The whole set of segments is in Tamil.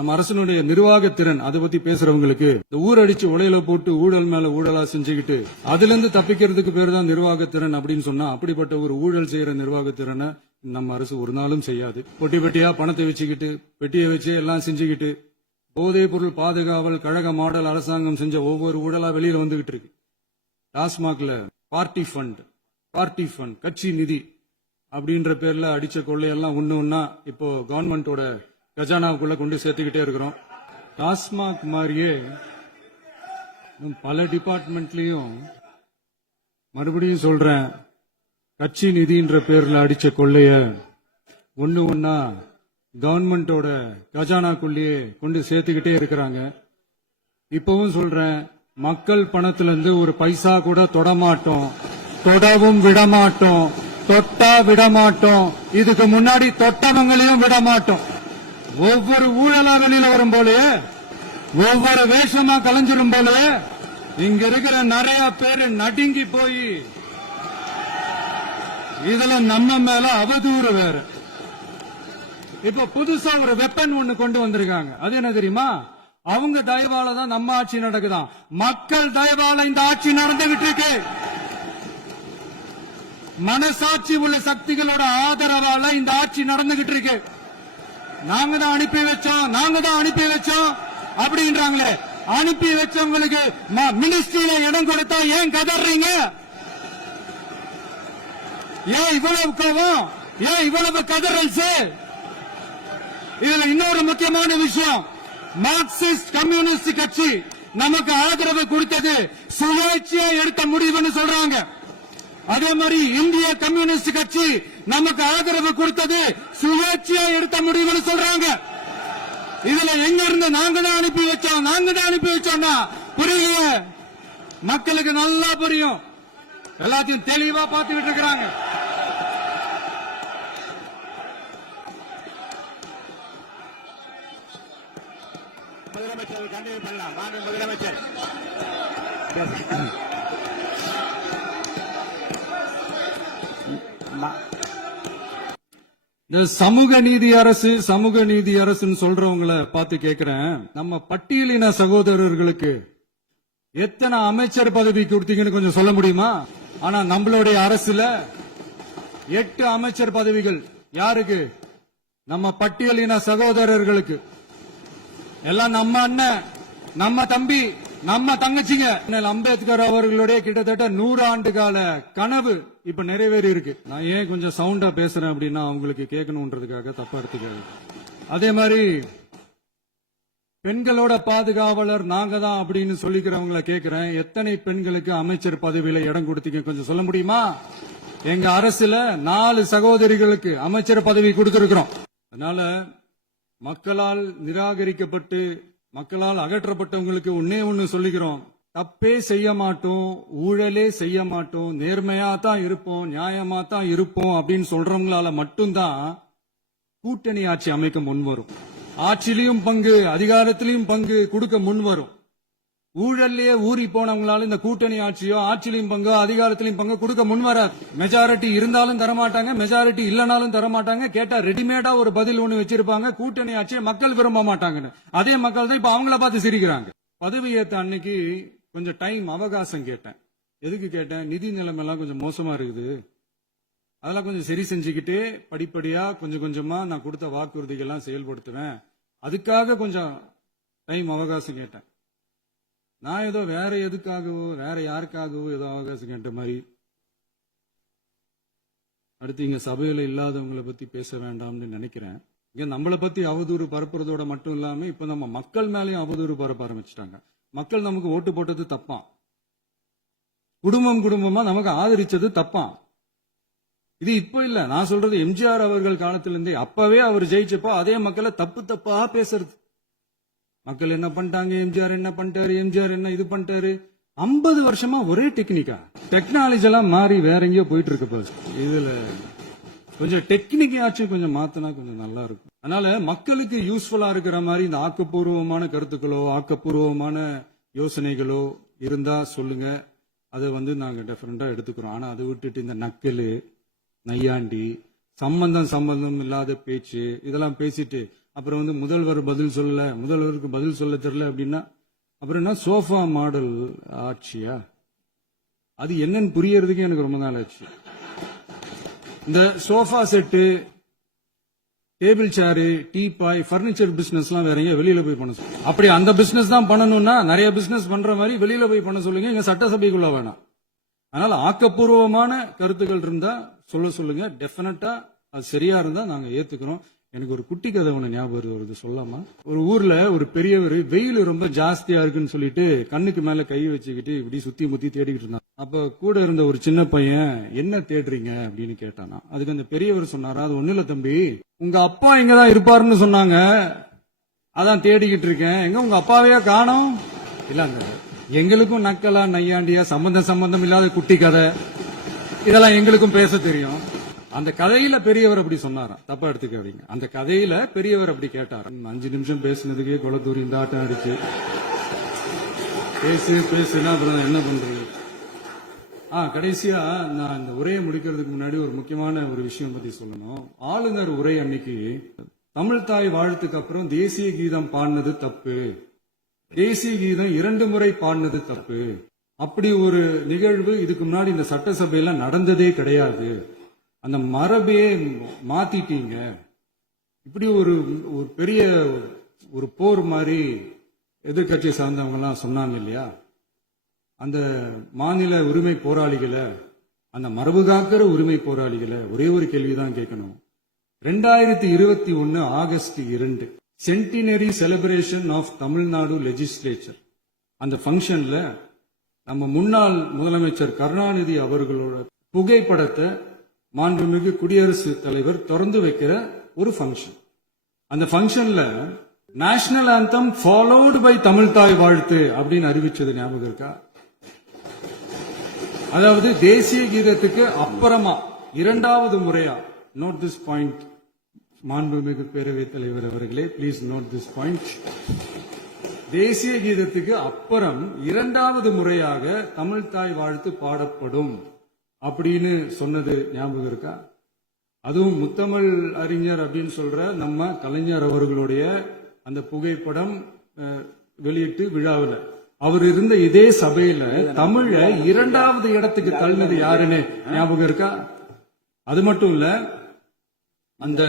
நம்ம அரசனுடைய நிர்வாகத்திறன் அதை பத்தி பேசுறவங்களுக்கு இந்த ஊரடிச்சு உலையில போட்டு ஊழல் மேல ஊழலா செஞ்சுக்கிட்டு அதுல இருந்து தப்பிக்கிறதுக்கு பேர் தான் நிர்வாகத்திறன் அப்படின்னு சொன்னா, அப்படிப்பட்ட ஒரு ஊழல் செய்யற நிர்வாகத்திறனை நம்ம அரசு ஒரு நாளும் செய்யாது. பொட்டி பெட்டியா பணத்தை வச்சுக்கிட்டு பெட்டியை வச்சு எல்லாம் செஞ்சுக்கிட்டு போதைப் பொருள் பாதுகாவல் கழக மாடல் அரசாங்கம் செஞ்ச ஒவ்வொரு ஊழலா வெளியில வந்துகிட்டு இருக்கு. டாஸ்மாக்ல பார்ட்டி ஃபண்ட் கட்சி நிதி அப்படின்ற பேர்ல அடிச்ச கொள்ளையெல்லாம் ஒண்ணா இப்போ கவர்மெண்டோட கஜானாவுக்குள்ள கொண்டு சேர்த்துக்கிட்டே இருக்கிறோம். டாஸ்மாக் மாதிரியே பல டிபார்ட்மெண்ட்லயும் மறுபடியும் சொல்றேன், கட்சி நிதின்ற பேர்ல அடிச்ச கொள்ளைய ஒண்ணா கவர்மெண்டோட கஜானாக்குள்ளேயே கொண்டு சேர்த்துக்கிட்டே இருக்கிறாங்க. இப்பவும் சொல்றேன், மக்கள் பணத்துல இருந்து ஒரு பைசா கூட தொடமாட்டோம், தொடவும் விடமாட்டோம், தொட்டா விடமாட்டோம், இதுக்கு முன்னாடி தொட்டவங்களையும் விடமாட்டோம். ஒவ்வொரு ஊழலா வெளியில வரும் போலயே, ஒவ்வொரு வேஷமா கலைஞ்சிரும் போலயே இங்க இருக்கிற நிறைய பேரு நடுங்கி போய் இதுல நம்ம மேல அவதூறு வேற. இப்ப புதுசா ஒரு வெப்பன் ஒண்ணு கொண்டு வந்திருக்காங்க. அது என்ன தெரியுமா? அவங்க தயவால தான் நம்ம ஆட்சி நடக்குதான். மக்கள் தயவால இந்த ஆட்சி நடந்துகிட்டு இருக்கு. மனசாட்சி உள்ள சக்திகளோட ஆதரவால இந்த ஆட்சி நடந்துகிட்டு இருக்கு. நாங்க தான் அனுப்பி வச்சோம் அப்படின்றாங்களே. அனுப்பி வச்சவங்களுக்கு மினிஸ்ட்ரியில இடம் கொடுத்தா ஏன் கதறீங்க? ஏன் இவ்வளவு கோவம்? ஏன் இவ்வளவு கதறல்? இதுல இன்னொரு முக்கியமான விஷயம், மார்க்சிஸ்ட் கம்யூனிஸ்ட் கட்சி நமக்கு ஆதரவு கொடுத்தது சுயேட்சையா எடுத்த முடிவுன்னு சொல்றாங்க. அதே மாதிரி இந்திய கம்யூனிஸ்ட் கட்சி நமக்கு ஆதரவு கொடுத்தது சுயேட்சையா எடுத்த முடிவுன்னு சொல்றாங்க. இதுல எங்க இருந்து நாங்க தான் அனுப்பி வச்சோம்னா புரியல. மக்களுக்கு நல்லா புரியும், எல்லாத்தையும் தெளிவா பார்த்துக்கிட்டு இருக்கிறாங்க. முதலமைச்சர் கண்டினியூ பண்ணலாம். மாண்பு முதலமைச்சர். இந்த சமூக நீதி அரசுன்னு சொல்றவங்களை பார்த்து கேட்கிறேன், நம்ம பட்டியலின சகோதரர்களுக்கு எத்தனை அமைச்சர் பதவி கொடுத்தீங்கன்னு கொஞ்சம் சொல்ல முடியுமா? ஆனா நம்மளுடைய அரசுல 8 அமைச்சர் பதவிகள் யாருக்கு? நம்ம பட்டியலின சகோதரர்களுக்கு. எல்லாம் நம்ம அண்ணன், நம்ம தம்பி, நம்ம தங்கச்சிங்க. அம்பேத்கர் அவர்களுடைய கிட்டத்தட்ட 100 ஆண்டு கால கனவு இப்ப நிறைவேறி இருக்கு. நான் ஏன் கொஞ்சம் சவுண்டா பேசுறேன் அப்படின்னா அவங்களுக்கு கேட்கணும்ன்றதுக்காக, தப்பா எடுத்துக்காது. அதே மாதிரி பெண்களோட பாதுகாவலர் நாங்க தான் அப்படின்னு சொல்லிக்கிறவங்களை கேட்கிறேன், எத்தனை பெண்களுக்கு அமைச்சர் பதவியில இடம் கொடுத்தீங்க கொஞ்சம் சொல்ல முடியுமா? எங்க அரசுல 4 சகோதரிகளுக்கு அமைச்சர் பதவி கொடுத்திருக்கிறோம். அதனால மக்களால் நிராகரிக்கப்பட்டு மக்களால் அகற்றப்பட்டவங்களுக்கு ஒண்ணு சொல்லிக்கிறோம், தப்பே செய்ய மாட்டோம், ஊழலே செய்ய மாட்டோம், நேர்மையா தான் இருப்போம், நியாயமா தான் இருப்போம் அப்படின்னு சொல்றவங்களால மட்டும்தான் கூட்டணி ஆட்சி அமைக்க முன்வரும். ஆட்சியிலையும் பங்கு, அதிகாரத்திலையும் பங்கு கொடுக்க முன்வரும். ஊழல்லையே ஊறி போனவங்களால இந்த கூட்டணி ஆட்சியோ ஆட்சியிலையும் பங்கு அதிகாரத்திலையும் பங்கு கொடுக்க முன்வராது. மெஜாரிட்டி இருந்தாலும் தரமாட்டாங்க, மெஜாரிட்டி இல்லனாலும் தரமாட்டாங்க. கேட்டா ரெடிமேடா ஒரு பதில் ஒண்ணு வச்சிருப்பாங்க, கூட்டணி ஆட்சியை மக்கள் விரும்ப மாட்டாங்கன்னு. அதே மக்கள் தான் இப்ப அவங்கள பார்த்து சிரிக்கிறாங்க. பதவி ஏத்த அன்னைக்கு கொஞ்சம் டைம் அவகாசம் கேட்டேன். எதுக்கு கேட்டேன்? நிதி நிலைமைலாம் கொஞ்சம் மோசமா இருக்குது, அதெல்லாம் கொஞ்சம் சரி செஞ்சுக்கிட்டு படிப்படியா கொஞ்சம் கொஞ்சமா நான் கொடுத்த வாக்குறுதிகள்லாம் செயல்படுத்துவேன், அதுக்காக கொஞ்சம் டைம் அவகாசம் கேட்டேன். நான் ஏதோ வேற எதுக்காகவோ வேற யாருக்காகவோ ஏதோ அவகாசம் கேட்ட மாதிரி. அடுத்து இங்க சபையில இல்லாதவங்களை பத்தி பேச வேண்டாம்னு நினைக்கிறேன். இங்க நம்மளை பத்தி அவதூறு பரப்புறதோட மட்டும் இல்லாம இப்ப நம்ம மக்கள் மேலேயும் அவதூறு பரப்ப ஆரம்பிச்சிட்டாங்க. மக்கள் நமக்கு ஓட்டு போட்டது தப்பா, குடும்பமா நமக்கு ஆதரிச்சது தப்பா. இது இப்ப இல்ல, நான் சொல்றது எம்ஜிஆர் அவர்கள் காலத்திலிருந்தே. அப்பவே அவர் ஜெயிச்சப்போ அதே மக்களை தப்பா பேசுறது. மக்கள் என்ன பண்ணிட்டாங்க, எம்ஜிஆர் என்ன பண்ணிட்டாரு, எம்ஜிஆர் என்ன இது பண்ணிட்டாரு. 50 வருஷமா ஒரே டெக்னிக்கா, டெக்னாலஜி எல்லாம் மாறி வேற எங்கேயோ போயிட்டு இருக்கு. இதுல கொஞ்சம் டெக்னிக் ஆச்சும் கொஞ்சம் மாத்தினா கொஞ்சம் நல்லா இருக்கும். அதனால மக்களுக்கு யூஸ்ஃபுல்லா இருக்கிற மாதிரி இந்த ஆக்கப்பூர்வமான கருத்துக்களோ ஆக்கப்பூர்வமான யோசனைகளோ இருந்தா சொல்லுங்க, அதை நாங்க டெஃபரெண்டா எடுத்துக்கிறோம். ஆனா அதை விட்டுட்டு இந்த நக்கலு நையாண்டி சம்பந்தம் இல்லாத பேச்சு இதெல்லாம் பேசிட்டு அப்புறம் வந்து முதல்வர் பதில் சொல்லல, முதல்வருக்கு பதில் சொல்ல தெரியல அப்படின்னா அப்புறம் என்ன சோஃபா மாடல் ஆட்சியா? அது என்னன்னு புரியறதுக்கு எனக்கு ரொம்ப நாள் ஆச்சு. இந்த சோஃபா செட்டு, டேபிள் சேரு, டீபாய், பர்னிச்சர் பிசினஸ் எல்லாம் வேற எங்க வெளியில போய் பண்ண சொல்லுங்க. அப்படி அந்த பிசினஸ் தான் பண்ணணும்னா நிறைய பிசினஸ் பண்ற மாதிரி வெளியில போய் பண்ண சொல்லுங்க, இங்க சட்டசபைக்குள்ள வேணாம். அதனால ஆக்கப்பூர்வமான கருத்துக்கள் இருந்தா சொல்லுங்க. டெஃபினட்டா அது சரியா இருந்தா நாங்க ஏத்துக்கிறோம். எனக்கு ஒரு குட்டி கதை ஒண்ணு ஞாபகம் வருது, சொல்லாமா? ஒரு ஊர்ல ஒரு பெரியவர் வெயில் ரொம்ப ஜாஸ்தியா இருக்குன்னு சொல்லிட்டு கண்ணுக்கு மேல கை வச்சுக்கிட்டு இப்படி சுத்தி முத்தி தேடிக்கிட்டு இருந்தான். அப்ப கூட இருந்த ஒரு சின்ன பையன், என்ன தேடுறீங்க அப்படின்னு கேட்டானா. அதுக்கு அந்த பெரியவர் சொன்னாரா, அது ஒண்ணு இல்ல தம்பி, உங்க அப்பா இங்கதான் இருப்பாருன்னு சொன்னாங்க, அதான் தேடிக்கிட்டு இருக்கேன். எங்க உங்க அப்பாவையா காணோம்? இல்லங்க, எங்களுக்கும் நக்கலா நையாண்டியா சம்பந்தம் இல்லாத குட்டி கதை இதெல்லாம் எங்களுக்கும் பேச தெரியும். அந்த கதையில பெரியவர் அப்படி சொன்னாராம், தப்பா எடுத்துக்காதீங்க. அந்த கதையில பெரியவர் அப்படி கேட்டாராம். 5 நிமிஷம் பேசுனதுக்கே கொலத்தூரி இந்த ஆட்டம் அடிச்சு பேசுனா அப்புறம் என்ன பண்றது? கடைசியா நான் இந்த உரையை முடிக்கிறதுக்கு முன்னாடி ஒரு முக்கியமான ஒரு விஷயம் பத்தி சொல்லணும். ஆளுநர் உரை அன்னைக்கு தமிழ் தாய் வாழ்த்துக்கு அப்புறம் தேசிய கீதம் பாடினது தப்பு, தேசிய கீதம் 2 முறை பாடினது தப்பு. அப்படி ஒரு நிகழ்வு இதுக்கு முன்னாடி இந்த சட்டசபையில நடந்ததே கிடையாது. அந்த மரபையே மாத்திட்டீங்க. இப்படி ஒரு பெரிய ஒரு போர் மாதிரி எதிர்கட்சி சார்ந்தவங்க எல்லாம் சொன்னாங்க இல்லையா? அந்த மாநில உரிமை போராளிகளை, அந்த மரபு காக்கிற உரிமை போராளிகளை ஒரே ஒரு கேள்விதான் கேட்கணும். 2021 August 2 centenary celebration of Tamil Nadu legislature, அந்த பங்கன்ல நம்ம முன்னாள் முதலமைச்சர் கருணாநிதி அவர்களோட புகைப்படத்தை மாண்புமிகு குடியரசுத் தலைவர் திறந்து வைக்கிற ஒரு பங்கன். அந்த பங்கன்ல national anthem followed by Tamil Thai Vazhthu அப்படின்னு அறிவிச்சது ஞாபகம் இருக்கா? அதாவது தேசிய கீதத்துக்கு அப்புறமா 2வது முறையா, நோட் திஸ் பாயிண்ட் மாண்புமிகு பேரவைத் தலைவர் அவர்களே, பிளீஸ் நோட் திஸ் பாயிண்ட். தேசிய கீதத்துக்கு அப்புறம் 2வது முறையாக தமிழ் தாய் வாழ்த்து பாடப்படும் அப்படின்னு சொன்னது ஞாபகம் இருக்கா? அதுவும் முத்தமிழ் அறிஞர் அப்படின்னு சொல்ற நம்ம கலைஞர் அவர்களுடைய அந்த புகைப்படம் வெளியிட்டு விழாவில் அவர் இருந்த இதே சபையில தமிழ 2வது இடத்துக்கு தள்ளினது யாருன்னு ஞாபகம் இருக்கா? அது மட்டும் இல்ல, அந்த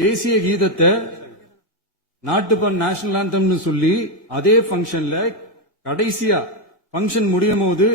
தேசிய கீதத்தை நாட்டுப்பண் நேஷனல் ஆந்தம்னு சொல்லி அதே பங்கன்ல கடைசியா பங்கன் முடியும் போது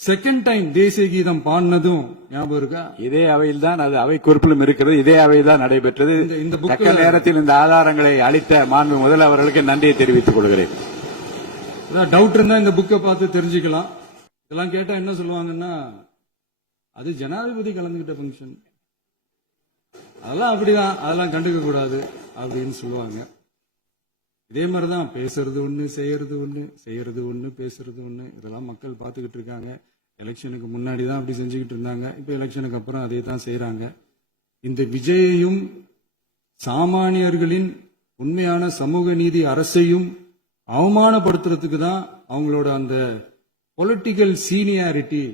செகண்ட் டைம் தேசிய கீதம் பாடினதும் ஞாபகம் இருக்கா? இதே அவையில் தான், அது அவை குறிப்பிலும் இருக்கிறது, இதே அவையில் தான் நடைபெற்றது. இந்த தக்க நேரத்தில் இந்த ஆதாரங்களை அளித்த மாண்பு முதல் அவர்களுக்கு நன்றியை தெரிவித்துக் கொள்கிறேன். டவுட் இருந்தா இந்த புக்கை பார்த்து தெரிஞ்சுக்கலாம். இதெல்லாம் கேட்டா என்ன சொல்லுவாங்கன்னா, அது ஜனாதிபதி கலந்துகிட்ட பங்கன், அதெல்லாம் அப்படிதான், அதெல்லாம் கண்டுக்க கூடாது அப்படின்னு சொல்லுவாங்க. இதே மாதிரிதான் பேசுறது ஒண்ணு, செய்யறது ஒண்ணு, செய்யறது ஒண்ணு, பேசுறது ஒண்ணு. இதெல்லாம் மக்கள் பார்த்துக்கிட்டு இருக்காங்க. எலெக்ஷனுக்கு முன்னாடி தான் அப்படி செஞ்சுக்கிட்டு இருந்தாங்க, இப்ப எலெக்ஷனுக்கு அப்புறம் அதே தான் செய்யறாங்க. இந்த விஜயையும் சாமானியர்களின் உண்மையான சமூக நீதி அரசையும் அவமானப்படுத்துறதுக்கு தான் அவங்களோட அந்த பொலிட்டிக்கல் சீனியாரிட்டி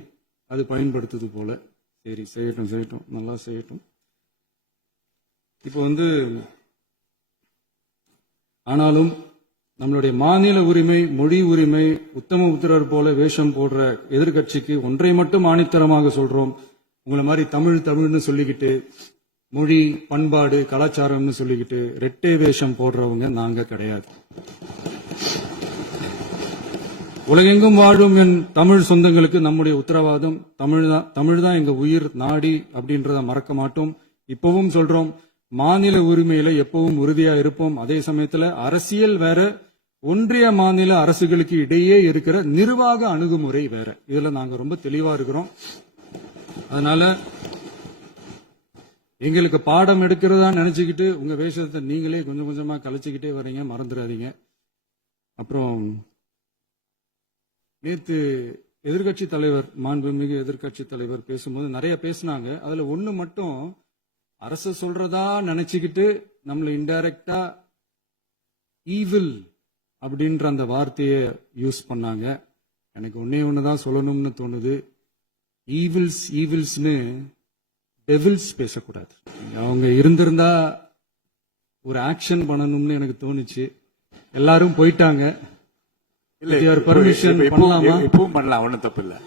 அது பயன்படுத்துது போல. சரி, செய்யட்டும், நல்லா செய்யட்டும். இப்போ ஆனாலும் நம்மளுடைய மாநில உரிமை, மொழி உரிமை, உத்தம உத்தரர் போல வேஷம் போடுற எதிர்கட்சிக்கு ஒன்றை மட்டும் ஆணித்தரமாக சொல்றோம். உங்களை மாதிரி தமிழ்னு சொல்லிக்கிட்டு, மொழி, பண்பாடு, கலாச்சாரம்னு சொல்லிக்கிட்டு ரெட்டை வேஷம் போடுறவங்க நாங்க கிடையாது. உலகெங்கும் வாழும் என் தமிழ் சொந்தங்களுக்கு நம்முடைய உத்தரவாதம் தமிழ் தான் எங்க உயிர் நாடி அப்படின்றத மறக்க மாட்டோம். இப்பவும் சொல்றோம், மாநில உரிமையில எப்பவும் உறுதியா இருப்போம். அதே சமயத்துல அரசியல் வேற, ஒன்றிய மாநில அரசுகளுக்கு இடையே இருக்கிற நிர்வாக அணுகுமுறை வேற. இதுல நாங்க ரொம்ப தெளிவா இருக்கிறோம். அதனால எங்களுக்கு பாடம் எடுக்கிறதா நினைச்சுக்கிட்டு உங்க வேஷத்தை நீங்களே கொஞ்சம் கொஞ்சமா கலைச்சுக்கிட்டே வர்றீங்க, மறந்துடாதீங்க. அப்புறம் நேத்து எதிர்கட்சி தலைவர், மாண்புமிகு எதிர்கட்சி தலைவர் பேசும்போது நிறைய பேசினாங்க. அதுல ஒண்ணு மட்டும் அரசு சொல்றதா நினைச்சுக்கிட்டு நம்மள இன்டைரக்டா ஈவில் அப்படின்ற அந்த வார்த்தையை யூஸ் பண்ணாங்க. எனக்கு ஒண்ணுதான் சொல்லணும்னு தோணுது. ஈவில்ஸ்னு டெவில்ஸ் பேசக்கூடாது. அவங்க இருந்திருந்தா ஒரு ஆக்ஷன் பண்ணணும்னு எனக்கு தோணுச்சு. எல்லாரும் போயிட்டாங்க. இல்ல With your permission இப்பவும் பண்ணலாமா? இப்பவும் பண்ணலாம், ஒண்ணும் தப்பு இல்ல.